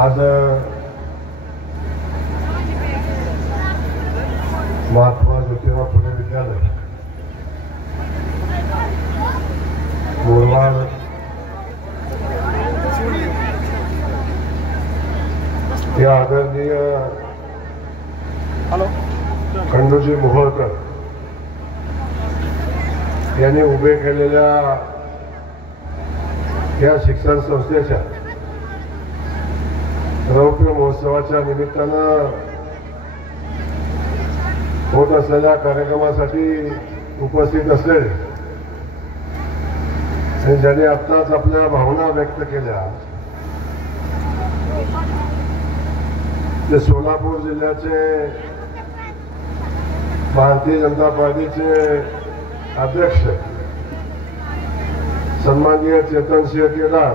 आज महात्मा ज्योतिराव फुले विद्यालय मोरवाड या आदरणीय खंडूजी मोहोळकर यांनी उभे केलेल्या या शिक्षण संस्थेच्या रौप्य महोत्सवाच्या निमित्तानं होत असलेल्या कार्यक्रमासाठी उपस्थित असलेले आणि ज्यांनी आत्ताच आपल्या भावना व्यक्त केल्या ते सोलापूर जिल्ह्याचे भारतीय जनता पार्टीचे अध्यक्ष सन्माननीय चेतनसिंह केदार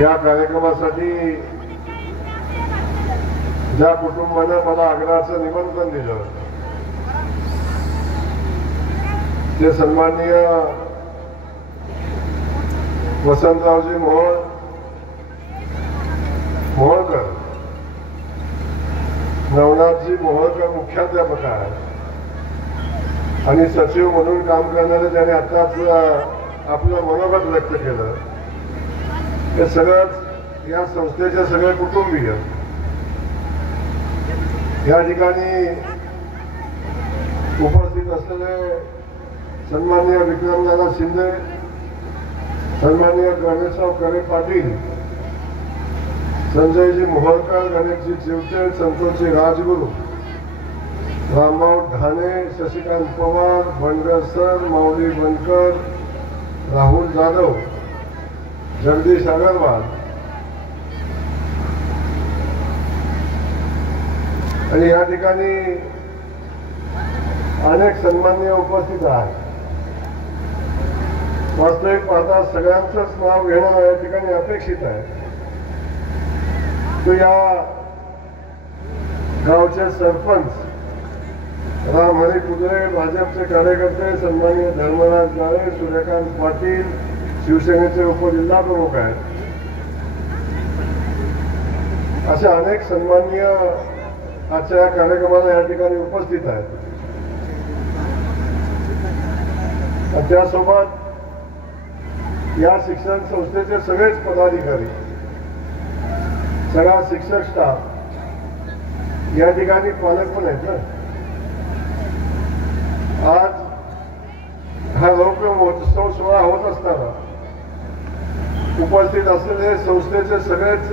या कार्यक्रमासाठी ज्या कुटुंबानं मला आग्रहाचं निमंत्रण दिलं ते सन्माननीय वसंतरावजी मोहोळकर नवनाथजी मोहोळकर मुख्याध्यापक आहेत आणि सचिव म्हणून काम करणारे ज्याने आताच आपलं मनोगत व्यक्त केलं हे सगळंच या संस्थेचे सगळे कुटुंबीय या ठिकाणी उपस्थित असलेले सन्माननीय विक्रमदादा शिंदे, सन्माननीय गणेशराव करे पाटील, संजयजी मोहोळकर, गणेशजी चिवटे, संतोषजी राजगुरू, रामभाऊ ढाणे, शशिकांत पवार, बनगर सर, माऊली बनकर, राहुल जाधव, जगदीश अगरवाल आणि या ठिकाणी अनेक सन्माननीय उपस्थित आहेत. वास्तविक पाहता सगळ्यांचंच नाव घेणं या ठिकाणी अपेक्षित आहे. तो या गावचे सरपंच रामहरी कुदरे, भाजपचे कार्यकर्ते सन्माननीय धर्मराज गाळे, सूर्यकांत पाटील, शिवसेनेचे उपजिल्हा प्रमुख आहेत. असे अनेक सन्माननीय आजच्या या कार्यक्रमाला या ठिकाणी उपस्थित आहेत. त्यासोबत या शिक्षण संस्थेचे सगळेच पदाधिकारी, सगळा शिक्षक स्टाफ, या ठिकाणी पालक पण आहेत ना. आज हा रौप्य महोत्सव सोहळा होत असताना उपस्थित असलेले संस्थेचे सगळेच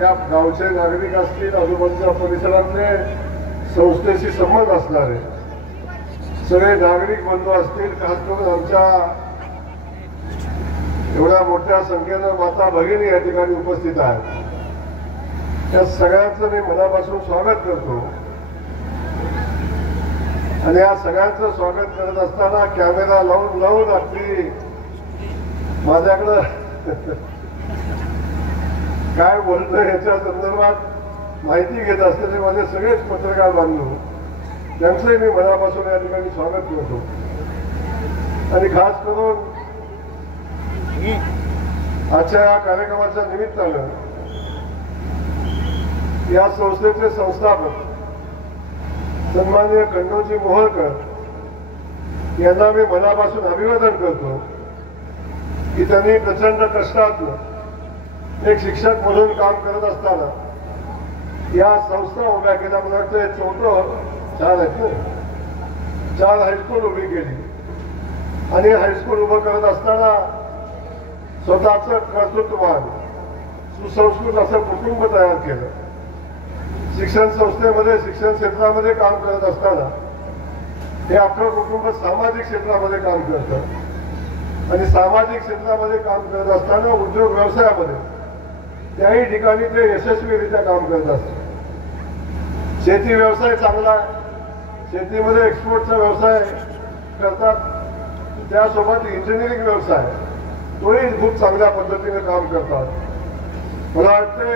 या गावचे नागरिक असतील, आजूबाजूच्या परिसरातले संस्थेशी संबंध असणारे सगळे नागरिक बंधू असतील, खास करून आमच्या एवढ्या मोठ्या संख्येनं माता भगिनी या ठिकाणी उपस्थित आहेत. त्या सगळ्यांचं मी मनापासून स्वागत करतो आणि या सगळ्यांचं स्वागत करत असताना कॅमेरा लावून अगदी माझ्याकडं काय बोलतोय याच्या संदर्भात माहिती घेत असलेले माझे सगळेच पत्रकार बांधव त्यांचंही मी मनापासून या ठिकाणी स्वागत करतो. आणि खास करून आजच्या या कार्यक्रमाच्या निमित्तानं या संस्थेचे संस्थापक सन्माननीय खंडूजी मोहोळकर यांना मी मनापासून अभिवादन करतो की त्यांनी प्रचंड कष्टातून एक शिक्षक म्हणून काम करत असताना या संस्था उभ्या केल्या. मला वाटतं हे छोटं 4 आहेत ना, 4 हायस्कूल उभी केली आणि हायस्कूल उभं करत असताना स्वतःचं कर्तृत्ववान सुसंस्कृत असं कुटुंब तयार केलं. शिक्षण संस्थेमध्ये शिक्षण क्षेत्रामध्ये काम करत असताना हे अख्खं कुटुंब सामाजिक क्षेत्रामध्ये काम करतं आणि सामाजिक क्षेत्रामध्ये काम करत असताना उद्योग व्यवसायामध्ये त्याही ठिकाणी ते यशस्वीरित्या काम करत असतात. शेती व्यवसाय चांगला आहे, शेतीमध्ये एक्सपोर्टचा व्यवसाय करतात, त्यासोबत इंजिनिअरिंग व्यवसाय तोही खूप चांगल्या पद्धतीने काम करतात. मला वाटते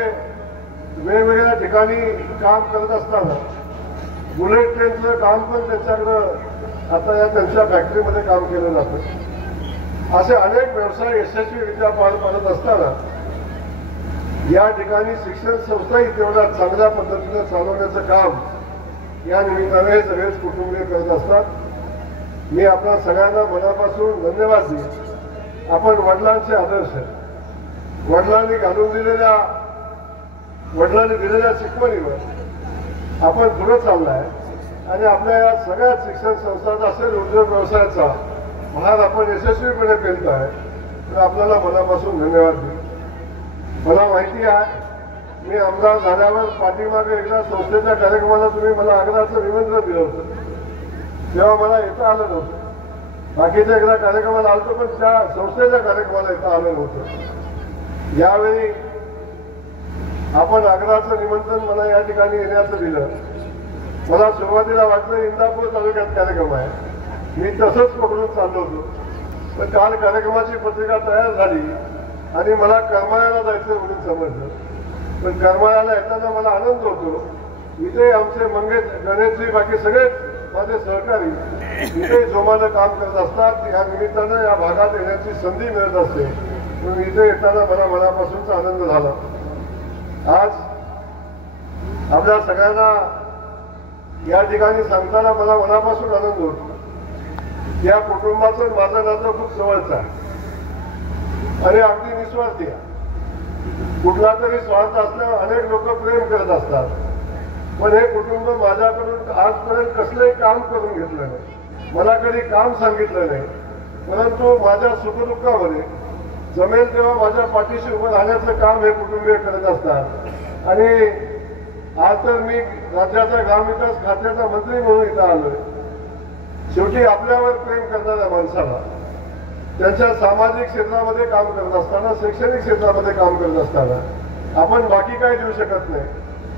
वेगवेगळ्या ठिकाणी काम करत असताना बुलेट ट्रेनचं काम पण त्यांच्याकडं आता या त्यांच्या फॅक्टरीमध्ये काम केलं जातं. असे अनेक व्यवसाय यशस्वीरित्या पार पाडत असताना या ठिकाणी शिक्षण संस्थाही तेवढ्या चांगल्या पद्धतीने चालवण्याचं काम या निमित्ताने हे सगळेच कुटुंबीय करत असतात. मी आपल्या सगळ्यांना मनापासून धन्यवाद देईन. आपण वडिलांचे आदर्श, वडिलांनी दिलेल्या शिकवणीवर आपण पुढे चाललाय आणि आपल्या या सगळ्या शिक्षण संस्थांचा असेल उद्योग व्यवसायाचा भार आपण यशस्वीपणे पेलताय, तर आपल्याला मनापासून धन्यवाद देईन. मला माहिती आहे, मी आमदार झाल्यावर पाठीमागे एकदा संस्थेच्या कार्यक्रमाला तुम्ही मला आग्रहाचं निमंत्रण दिलं होतं, तेव्हा मला येता आलं नव्हतं. बाकीच्या एकदा कार्यक्रमाला आलतो, पण त्या संस्थेच्या कार्यक्रमाला येता आलं नव्हतं. यावेळी आपण आग्रहाचं निमंत्रण मला या ठिकाणी येण्याचं दिलं. मला सुरुवातीला वाटलं इंदापूर तालुक्यात कार्यक्रम आहे, मी तसंच पकडून चाललो होतो. पण काल कार्यक्रमाची पत्रिका तयार झाली आणि मला करमाळ्याला जायचं म्हणून समजलं. पण करमाळ्याला येताना मला आनंद होतो, इथे आमचे मंगेश गणेशजी बाकी सगळेच माझे सहकारी इथे जोमानं काम करत असतात. या निमित्तानं या भागात येण्याची संधी मिळत असते, म्हणून इथे येताना मला मनापासूनचा आनंद झाला. आज आपल्या सगळ्यांना या ठिकाणी सांगताना मला मनापासून आनंद होतो. या कुटुंबाचं माझं नातं खूप जवळचं आहे आणि अगदी निस्वार्थी आहे. कुठला तरी स्वार्थ असल्यावर अनेक लोक प्रेम करत असतात, पण हे कुटुंब माझ्याकडून आजपर्यंत कसलंही काम करून घेतलं नाही, मला कधी काम सांगितलं नाही. परंतु माझ्या सुखदुःखामध्ये जमेल तेव्हा माझ्या पाठीशी उभं राहण्याचं काम हे कुटुंबीय करत असतात. आणि आज तर मी राज्याचा ग्रामविकास खात्याचा मंत्री म्हणून इथं आलोय. शेवटी आपल्यावर प्रेम करणाऱ्या माणसाला त्यांच्या सामाजिक क्षेत्रामध्ये काम करत असताना, शैक्षणिक क्षेत्रामध्ये काम करत असताना आपण बाकी काही देऊ शकत नाही,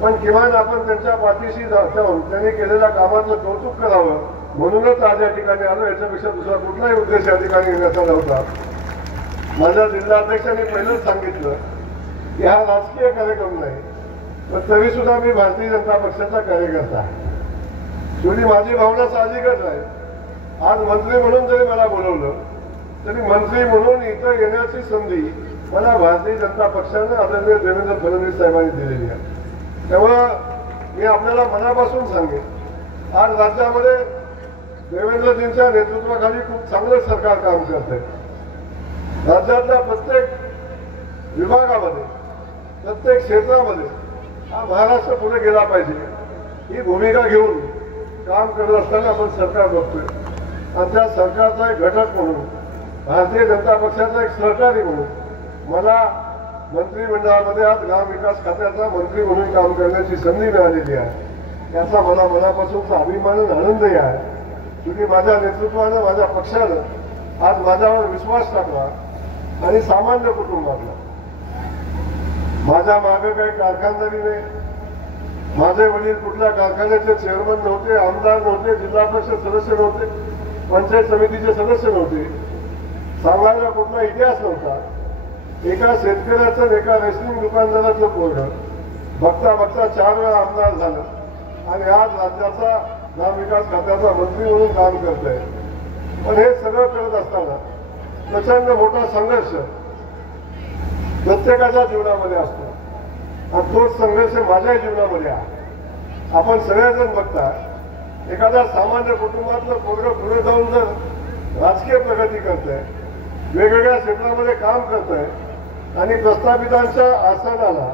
पण किमान आपण त्यांच्या पाठीशी जाऊन त्यांनी केलेल्या कामाचं कौतुक करावं म्हणूनच आज या ठिकाणी आलो. याच्यापेक्षा दुसरा कुठलाही उद्देश या ठिकाणी येण्याचा नव्हता. माझ्या जिल्हाध्यक्षांनी पहिलंच सांगितलं की हा राजकीय कार्यक्रम नाही, पण तरी सुद्धा मी भारतीय जनता पक्षाचा कार्यकर्ता आहे. शेवटी माझी भावना साहजिकच आहे. आज मंत्री म्हणून जरी मला बोलवलं तरी मंत्री म्हणून इथं येण्याची संधी मला भारतीय जनता पक्षानं आदरणीय देवेंद्र फडणवीस साहेबांनी दिलेली आहे. त्यामुळं मी आपल्याला मनापासून सांगेन, आज राज्यामध्ये देवेंद्रजींच्या नेतृत्वाखाली खूप चांगलं सरकार काम करतंय. राज्यातल्या प्रत्येक विभागामध्ये, प्रत्येक क्षेत्रामध्ये हा महाराष्ट्र पुढे गेला पाहिजे ही भूमिका घेऊन काम करत असताना आपण सरकार बघतोय. आणि त्या सरकारचा एक घटक म्हणून, भारतीय जनता पक्षाचा एक सहकारी म्हणून मला मंत्रिमंडळामध्ये आज ग्रामविकास खात्याचा मंत्री म्हणून काम करण्याची संधी मिळालेली आहे. याचा मला मनापासूनचा अभिमान आणि आनंदही आहे. तुम्ही माझ्या नेतृत्वानं, माझ्या पक्षानं आज माझ्यावर विश्वास टाकला आणि सामान्य कुटुंबातला, माझ्या मागे काही कारखानदारी नाही, माझे वडील कुठल्या कारखान्याचे चेअरमन नव्हते, आमदार नव्हते, जिल्हा परिषद सदस्य नव्हते, पंचायत समितीचे सदस्य नव्हते, सांगायला कुठला इतिहास नव्हता. एका शेतकऱ्याचं, एका रेशनिंग दुकानदाराचं पोरगं बघता बघता 4 वेळा आमदार झालं आणि आज राज्याचा ग्रामविकास खात्याचा मंत्री म्हणून काम करत आहे. पण हे सगळं करत असताना प्रचंड मोठा संघर्ष प्रत्येकाच्या जीवनामध्ये असतो आणि तोच संघर्ष माझ्या जीवनामध्ये आहे. आपण सगळेजण बघता, एखाद्या सामान्य कुटुंबातलं पोरगं पुढे जाऊन जर राजकीय प्रगती करतंय, वेगवेगळ्या क्षेत्रामध्ये काम करतंय आणि प्रस्थापितांच्या आसनाला,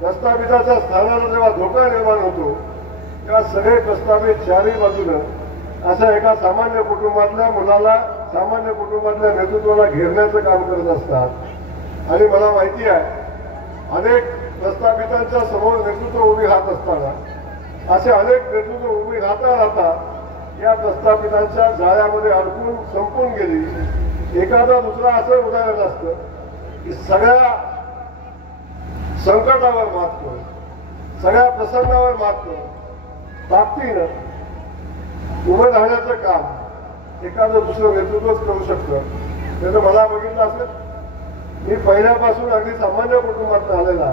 प्रस्थापिताच्या स्थानाला जेव्हा धोका निर्माण होतो तेव्हा सगळे प्रस्थापित चारही बाजूनं अशा एका सामान्य कुटुंबातल्या मुलाला, सामान्य कुटुंबातल्या नेतृत्वाला घेरण्याचं काम करत असतात. आणि मला माहिती आहे, अनेक प्रस्थापितांच्या समोर नेतृत्व उभी राहत असताना असे अनेक नेतृत्व उभी राहता या प्रस्थापितांच्या जाळ्यामध्ये अडकून संपून गेली. एखादा दुसरा असं उदाहरण असतं की सगळ्या संकटावर मात करून, सगळ्या प्रसंगावर मात करून ताकदीनं उभं राहण्याचं काम एखादं दुसरं नेतृत्वच करू शकतं. त्याचं मला बघितलं असेल, मी पहिल्यापासून अगदी सामान्य कुटुंबात आलेला,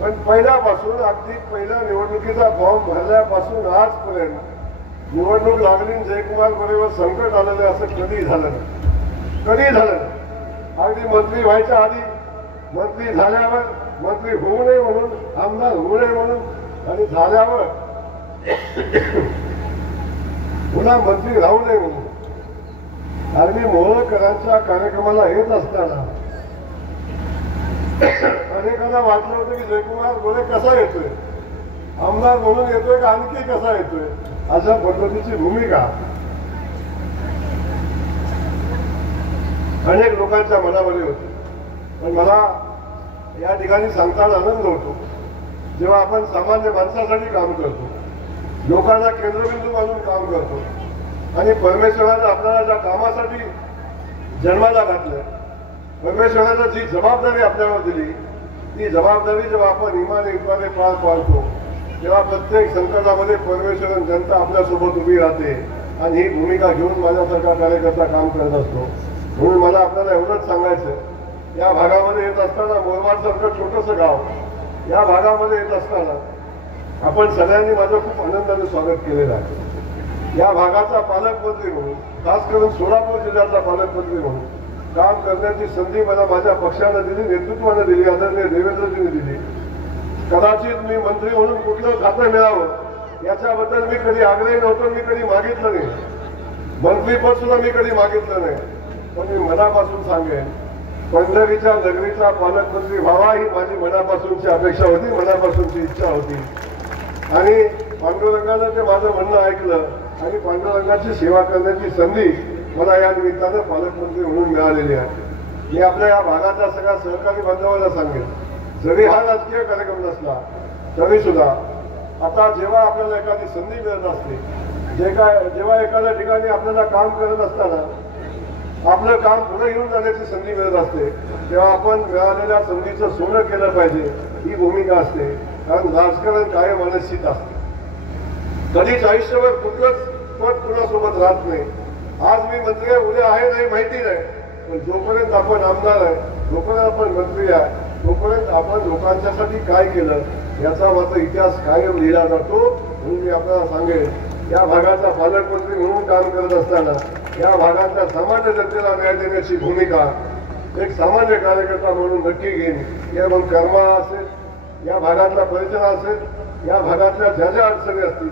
पण पहिल्यापासून अगदी पहिल्या निवडणुकीचा फॉर्म भरल्यापासून आजपर्यंत निवडणूक लागली, जयकुमार बरोबर संकट आलेलं असं कधी झालं नाही, कधी झालं नाही. अगदी मंत्री व्हायच्या आधी, मंत्री झाल्यावर, मंत्री होऊ नये म्हणून, आमदार होऊ नये म्हणून आणि झाल्यावर पुन्हा मंत्री राहू नये म्हणून. आणि मी मोहोळकरांच्या कार्यक्रमाला येत असताना अनेकांना वाटलं होतं की जयकुमार गोरे कसा येतोय, आमदार म्हणून येतोय का आणखी कसा येतोय, अशा पद्धतीची भूमिका अनेक लोकांच्या मनामध्ये होती. पण मला या ठिकाणी सांगताना आनंद होतो जेव्हा आपण सामान्य माणसासाठी काम करतो, लोकांना केंद्रबिंदू मानून काम करतो आणि परमेश्वरानं आपल्याला ज्या कामासाठी जन्माला घातलं, परमेश्वरानं जी जबाबदारी आपल्याला दिली, ती जबाबदारी जेव्हा आपण इमाने पार पाडतो तेव्हा प्रत्येक संकटामध्ये परमेश्वर जनता आपल्यासोबत उभी राहते आणि ही भूमिका घेऊन माझ्यासारखा कार्यकर्ता काम करत असतो. म्हणून मला आपल्याला एवढंच सांगायचं, या भागामध्ये येत असताना मोरवाडसारखं छोटंसं गाव, या भागामध्ये येत असताना आपण सगळ्यांनी माझं खूप आनंदाने स्वागत केलेलं आहे. या भागाचा पालकमंत्री म्हणून, खास करून सोलापूर जिल्ह्याचा पालकमंत्री म्हणून काम करण्याची संधी मला माझ्या पक्षानं दिली, नेतृत्वानं दिली, आदरणीय देवेंद्रजींनी दिली. कदाचित मी मंत्री म्हणून कुठलं खातं मिळावं याच्याबद्दल मी कधी आग्रही नव्हतो, मी कधी मागितलं नाही, मंत्रीपद सुद्धा मी कधी मागितलं नाही. पण मी मनापासून सांगेन, पंढरीच्या नगरीचा पालकमंत्री व्हावा ही माझी मनापासूनची अपेक्षा होती, मनापासूनची इच्छा होती. आणि पांडुरंगानं ते माझं म्हणणं ऐकलं आणि पांडुरंगाची सेवा करण्याची संधी मला या निमित्तानं पालकमंत्री म्हणून मिळालेली आहे. मी आपल्या या भागाच्या सगळ्या सहकारी बांधवांना सांगेन, जरी हा राजकीय कार्यक्रम नसला तरी सुद्धा आता जेव्हा आपल्याला एखादी संधी मिळत असते, जेव्हा एखाद्या ठिकाणी आपल्याला काम करत असताना आपलं काम पुढे घेऊन जाण्याची संधी मिळत असते, तेव्हा आपण मिळालेल्या संधीचं सोनं केलं पाहिजे ही भूमिका असते. कारण राजकारण कायम अनिश्चित असते, कधीच आयुष्यभर कुठलंच पद कुणासोबत राहत नाही. आज मी मंत्री आहे, उद्या आहे नाही माहिती नाही, पण जोपर्यंत आपण आमदार आहे, जोपर्यंत आपण मंत्री आहे, तोपर्यंत आपण लोकांच्यासाठी काय केलं याचा मात्र इतिहास कायम लिहिला जातो. म्हणून मी आपल्याला सांगेन, या भागाचा पालकमंत्री म्हणून काम करत असताना या भागातल्या सामान्य जनतेला न्याय देण्याची भूमिका एक सामान्य कार्यकर्ता म्हणून नक्की घेईन. या मग कर्मा असेल, या भागातला परिचय असेल, या भागातल्या ज्या ज्या अडचणी असतील,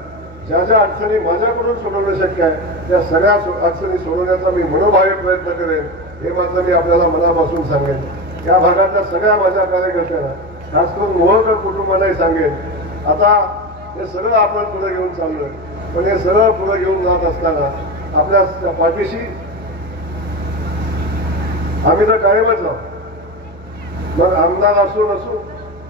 ज्या ज्या अडचणी माझ्याकडून सोडवणं शक्य आहे त्या सगळ्या अडचणी सोडवण्याचा मी मनोभावे प्रयत्न करेन, हे मात्र मी आपल्याला मनापासून सांगेन. या भागातल्या सगळ्या माझ्या कार्यकर्त्यांना, खास करून मोहोळकर कुटुंबालाही सांगेन, आता हे सगळं आपण पुढे घेऊन चाललोय, पण हे सगळं पुढे घेऊन जात असताना आपल्या पाठीशी आम्ही तर कायमच आहोत. मग आमदार असू नसू,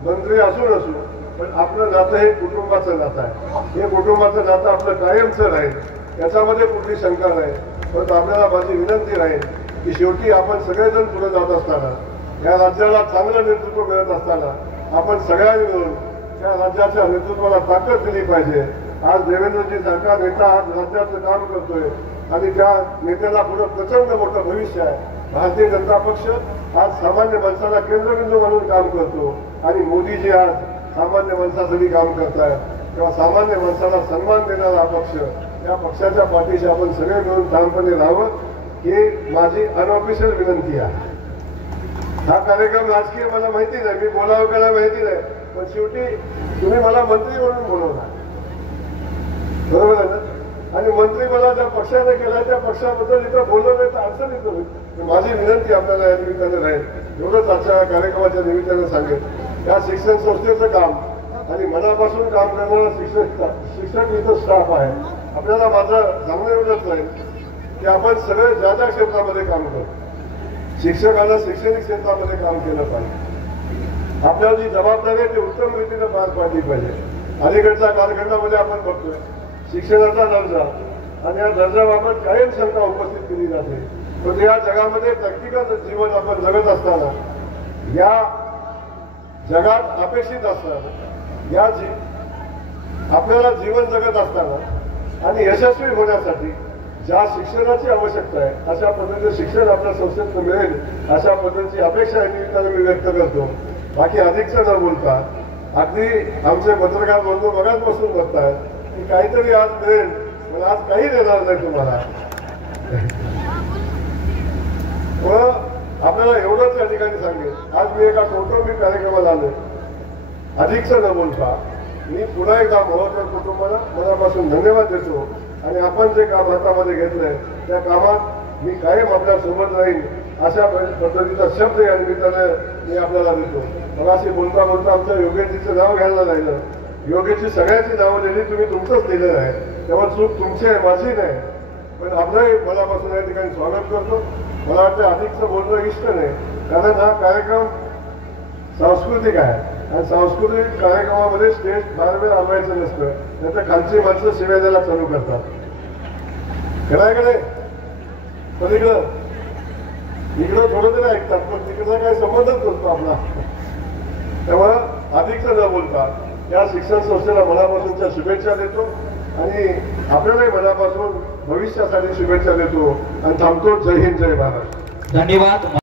मंत्री असू नसू, पण आपलं नातं हे कुटुंबाचं नातं आहे. हे कुटुंबाचं नातं आपलं कायमचं राहील, याच्यामध्ये कुठली शंका नाही. परंतु आपल्याला माझी विनंती राहील की शेवटी आपण सगळेजण पुढे जात असताना, या राज्याला चांगलं नेतृत्व मिळत असताना आपण सगळ्यांनी मिळून त्या राज्याच्या नेतृत्वाला ताकद दिली पाहिजे. आज देवेंद्रजी सारखा नेता आज राज्याचं काम करतोय आणि त्या नेत्याला पुढे प्रचंड मोठं भविष्य आहे. भारतीय जनता पक्ष आज सामान्य माणसाला केंद्रबिंदू म्हणून काम करतो आणि मोदीजी आज सामान्य माणसासाठी काम करतायत. तेव्हा सामान्य माणसाला सन्मान देणारा पक्ष, या पक्षाच्या पाठीशी आपण सगळे मिळून ठामपणे राहावं ही माझी अनऑफिशियल विनंती आहे. हा कार्यक्रम राजकीय मला माहिती नाही, मी बोलावं का नाही माहिती नाही, पण शेवटी तुम्ही मला मंत्री म्हणून बोलवला, बरोबर आहे ना? आणि मंत्री मला ज्या पक्षाने केला त्या पक्षाबद्दल इथं बोललं नाही तर अडचण येतो. माझी विनंती आपल्याला या निमित्ताने राहील, एवढंच आजच्या कार्यक्रमाच्या निमित्ताने सांगेल. या शिक्षण संस्थेचं काम आणि मनापासून काम करणारा शिक्षक इथं स्टाफ आहे. आपल्याला माझं सांगणं एवढंच राहील की आपण सगळे ज्या ज्या क्षेत्रामध्ये काम करतो, शिक्षकांना शैक्षणिक क्षेत्रामध्ये काम केलं पाहिजे. आपल्याला जी जबाबदारी आहे ती उत्तम रीतीने पार पाडली पाहिजे. अलीकडच्या कालखंडामध्ये आपण बघतोय शिक्षणाचा दर्जा आणि या दर्जाबाबत कायम शंका उपस्थित केली जाते. पण या जगामध्ये प्रॅक्टिकल जीवन आपण जगत असताना, या जगात अपेक्षित असताना, आपल्याला जीवन जगत असताना आणि यशस्वी होण्यासाठी ज्या शिक्षणाची आवश्यकता आहे अशा पद्धतीचं शिक्षण आपल्या संस्थेतून मिळेल अशा पद्धतीची अपेक्षा या निमित्ताने मी व्यक्त करतो. बाकी अधिकचं न बोलता अगदी आमचे पत्रकार बंधू बघाच बसून बघतायत की काहीतरी आज मिळेल, पण आज काही देणार नाही तुम्हाला. व आपल्याला एवढंच या ठिकाणी सांगेल, आज मी एका कौटुंबिक कार्यक्रमाला आलो. अधिकचं न बोलता मी पुन्हा एकदा मोहोळकर कुटुंबाला मनापासून धन्यवाद देतो आणि आपण जे काम हातामध्ये घेतलंय त्या कामात मी कायम आपल्या सोबत राहीन अशा पद्धतीचा शब्द या निमित्तानं मी आपल्याला देतो. मला अशी बोलता बोलता आमच्या योगेशजीचं नाव घ्यायला राहिलं. योगेशची सगळ्यांची नावं दिली, तुम्ही तुमचंच दिलेलं आहे, तेव्हा चूक तुमची आहे, माझी नाही. पण आपलंही मनापासून या ठिकाणी स्वागत करतो. मला वाटतं अधिकचं बोलणं इष्ट नाही, कारण हा कार्यक्रम सांस्कृतिक आहे आणि सांस्कृतिक कार्यक्रमामध्ये स्टेज फार वेळ हलवायचं नसतं, त्याच्या खालची माणसं शिव्या द्यायला चालू करतात. खरायकडे पण इकडं थोडं तरी ऐकतात, पण तिकडचा काही संबंधच नसतो आपला. तेव्हा अधिकचं न बोलता या शिक्षण संस्थेला मनापासूनच्या शुभेच्छा देतो आणि आपल्यालाही मनापासून भविष्यासाठी शुभेच्छा देतो आणि थांबतो. जय हिंद, जय महाराष्ट्र. धन्यवाद.